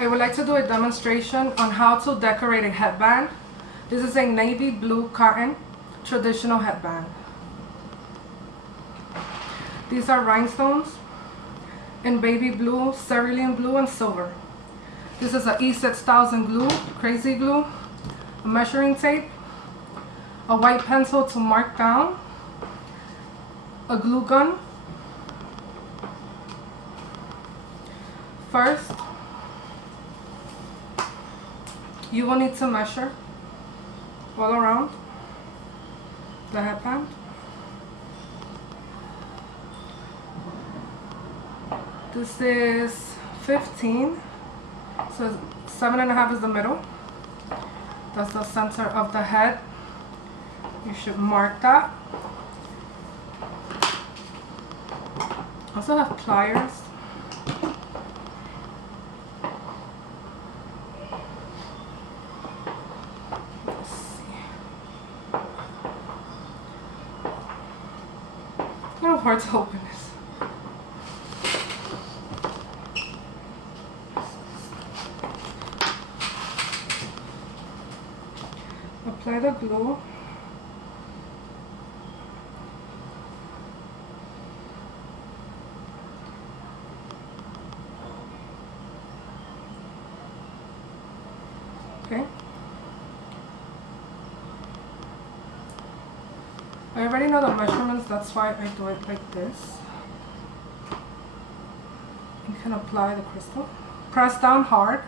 I would like to do a demonstration on how to decorate a headband. This is a navy blue cotton traditional headband. These are rhinestones in baby blue, cerulean blue, and silver. This is a E6000 glue, crazy glue, a measuring tape, a white pencil to mark down, a glue gun. First, you will need to measure all around the headband. This is 15, so 7.5 is the middle. That's the center of the head. You should mark that. Also have pliers. Let's see. Kind of hard to open this. Apply the glue. Okay. I already know the measurements, that's why I do it like this. You can apply the crystal. Press down hard.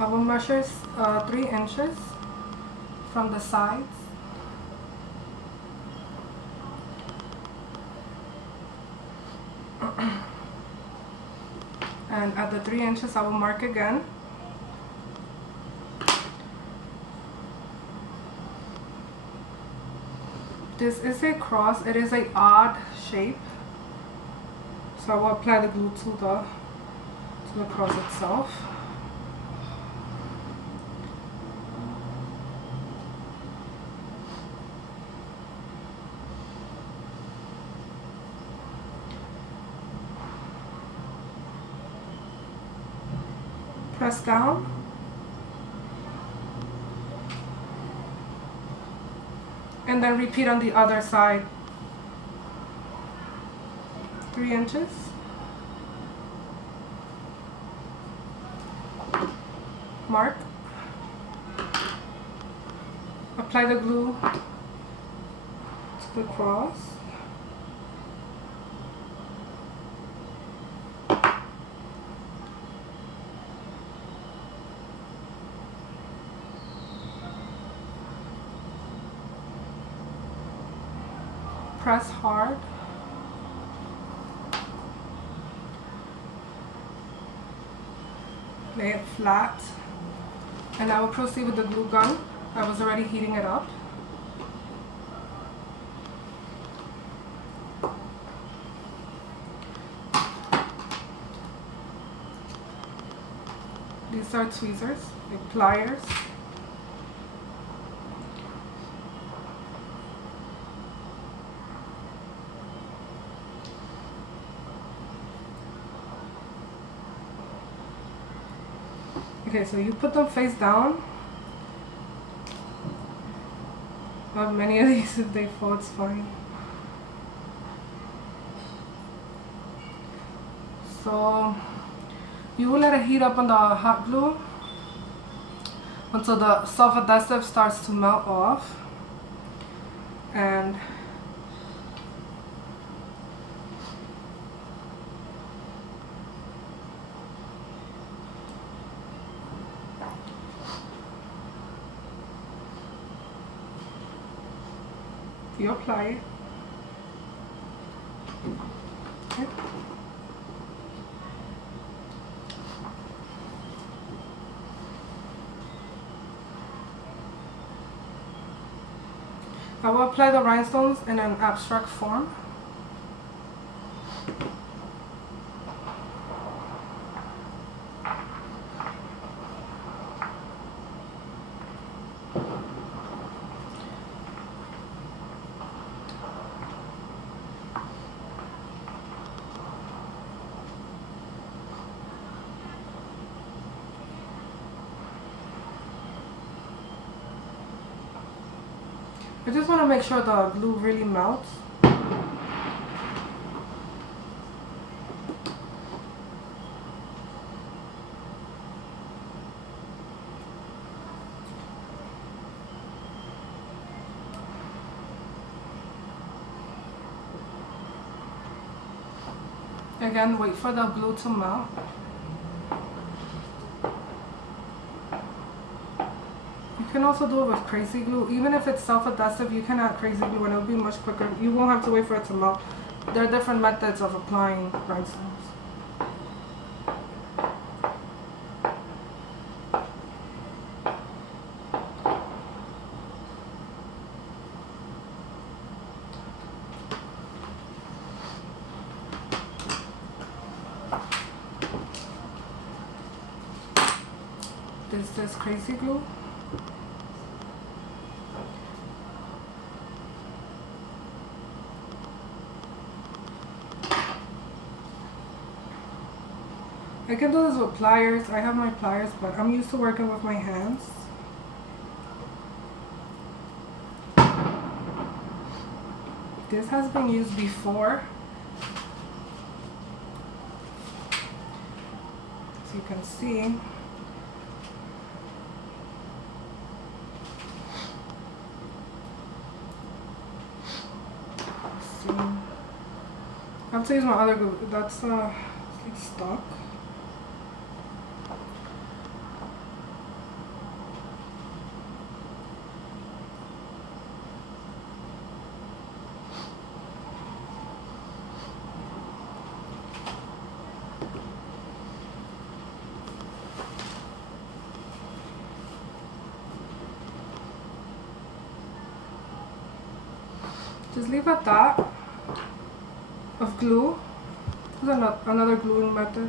I will measure 3 inches from the sides. And at the 3 inches I will mark again. This is a cross, it is an odd shape. So I will apply the glue to the cross itself. Press down. And then repeat on the other side. 3 inches. Mark. Apply the glue to the cross. Press hard. Lay it flat. And I will proceed with the glue gun. I was already heating it up. These are tweezers, like pliers. Okay, so you put them face down. But many of these, if they fall, it's fine. So you will let it heat up on the hot glue until the self-adhesive starts to melt off. And you apply it. Okay. I will apply the rhinestones in an abstract form. I just want to make sure the glue really melts. Again, wait for the glue to melt. You can also do it with crazy glue. Even if it's self-adhesive, you can add crazy glue and it'll be much quicker. You won't have to wait for it to melt. There are different methods of applying rhinestones. This crazy glue. I can do this with pliers. I have my pliers, but I'm used to working with my hands. This has been used before. As you can see. I have to use my other glue. That's like stuck. Just leave a dot of glue. This is another gluing method.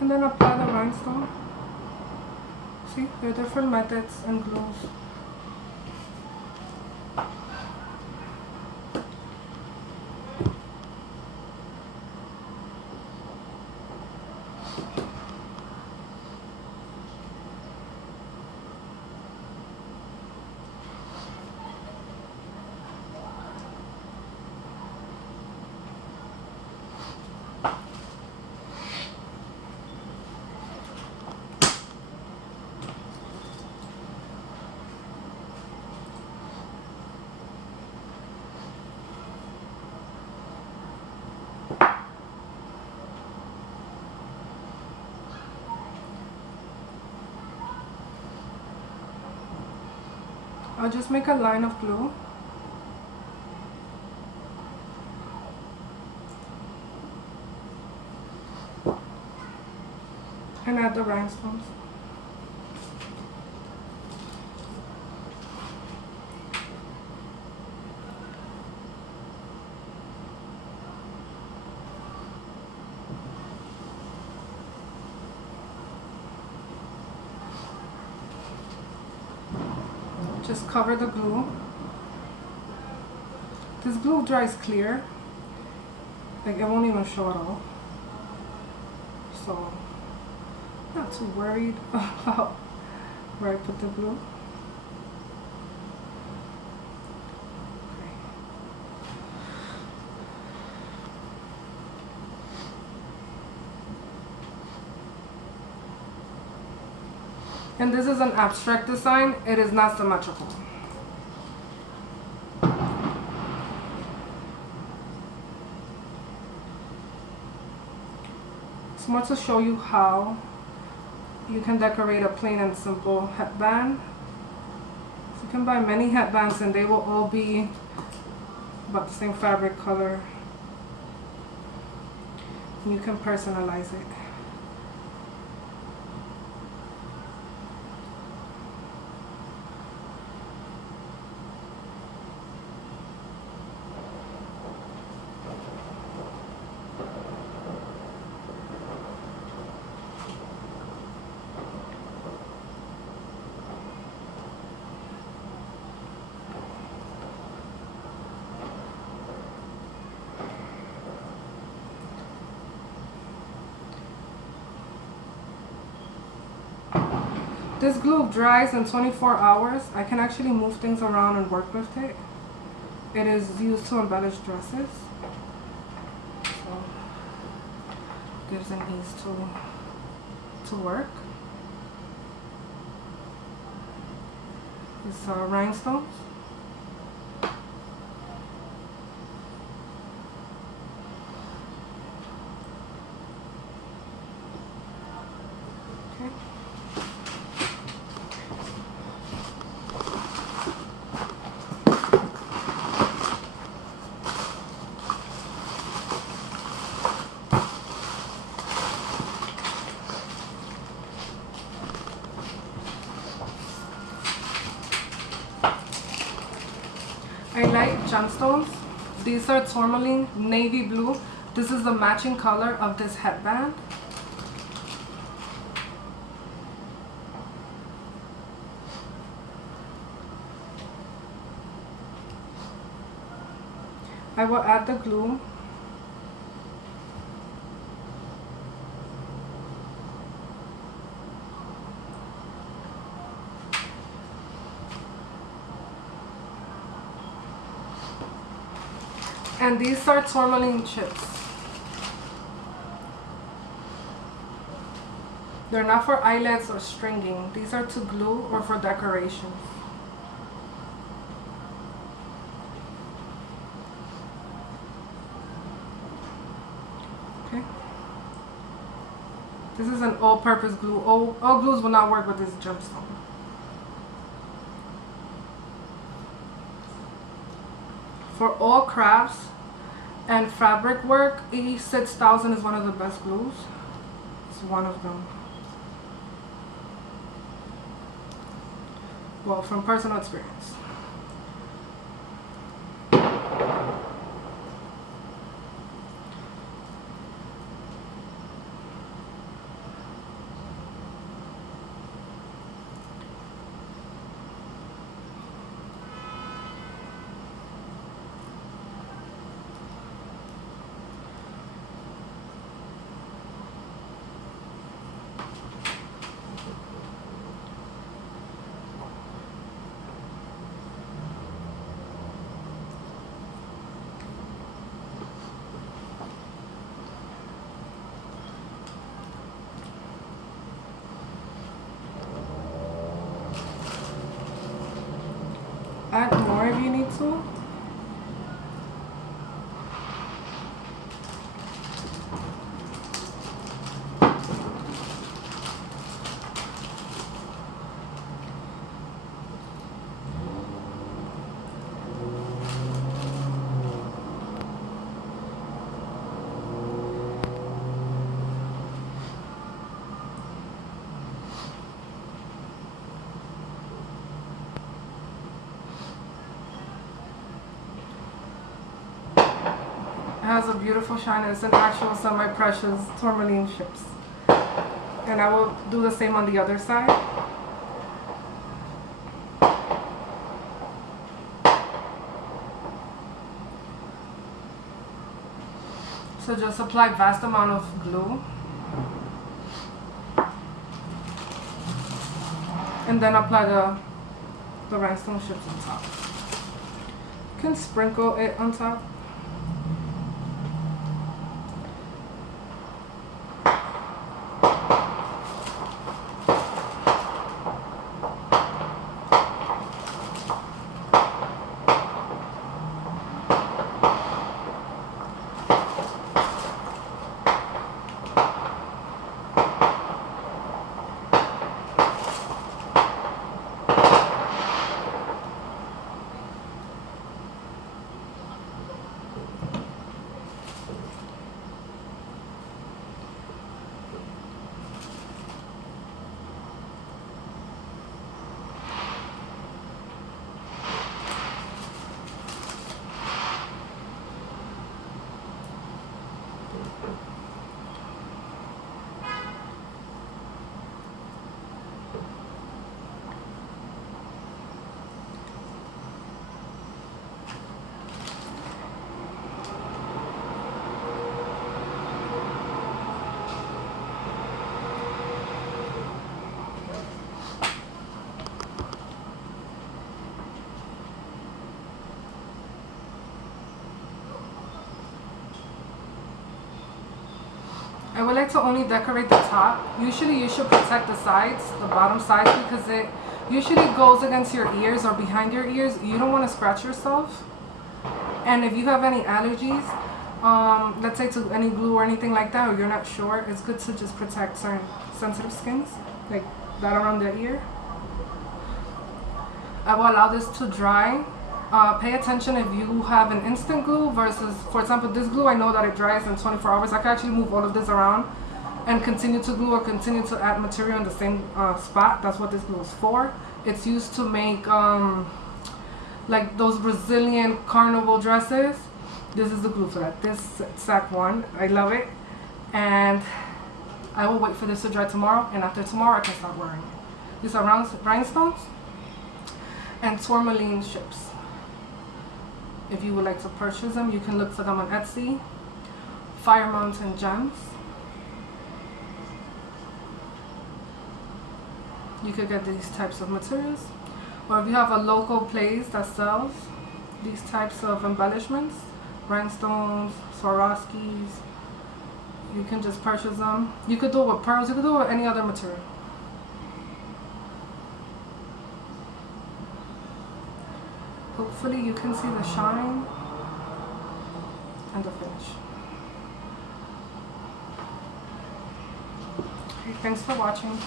And then apply the rhinestone. See, there are different methods and glues. I'll just make a line of glue. And add the rhinestones. Just cover the glue. This glue dries clear. Like it won't even show at all. So, not too worried about where I put the glue. And this is an abstract design. It is not symmetrical. It's more to show you how you can decorate a plain and simple headband. So you can buy many headbands and they will all be about the same fabric color. And you can personalize it. This glue dries in 24 hours. I can actually move things around and work with it. It is used to embellish dresses. So gives an ease to work. These are rhinestones. I like gemstones. These are Tourmaline navy blue. This is the matching color of this headband. I will add the glue. And these are Tourmaline chips. They're not for eyelets or stringing. These are to glue or for decoration. Okay. This is an all-purpose glue. All glues will not work with this gemstone. For all crafts and fabric work, E6000 is one of the best glues. It's one of them. Well, from personal experience. Add more if you need to. It has a beautiful shine. It's an actual semi-precious tourmaline chips. And I will do the same on the other side. So just apply vast amount of glue. And then apply the rhinestone chips on top. You can sprinkle it on top. I would like to only decorate the top. Usually you should protect the sides, the bottom sides, because it usually goes against your ears or behind your ears. You don't want to scratch yourself. And if you have any allergies, let's say to any glue or anything like that, or you're not sure, it's good to just protect certain sensitive skins, like that around the ear. I will allow this to dry. Pay attention if you have an instant glue versus, for example, this glue, I know that it dries in 24 hours. I can actually move all of this around and continue to glue or continue to add material in the same spot. That's what this glue is for. It's used to make like those Brazilian carnival dresses. This is the glue for that. This exact one. I love it. And I will wait for this to dry tomorrow, and after tomorrow I can start wearing it. These are rhinestones and tourmaline ships. If you would like to purchase them, you can look for them on Etsy. Fire Mountain Gems. You could get these types of materials. Or if you have a local place that sells these types of embellishments, rhinestones, Swarovskis, you can just purchase them. You could do it with pearls, you could do it with any other material. Hopefully you can see the shine and the finish. Okay, thanks for watching.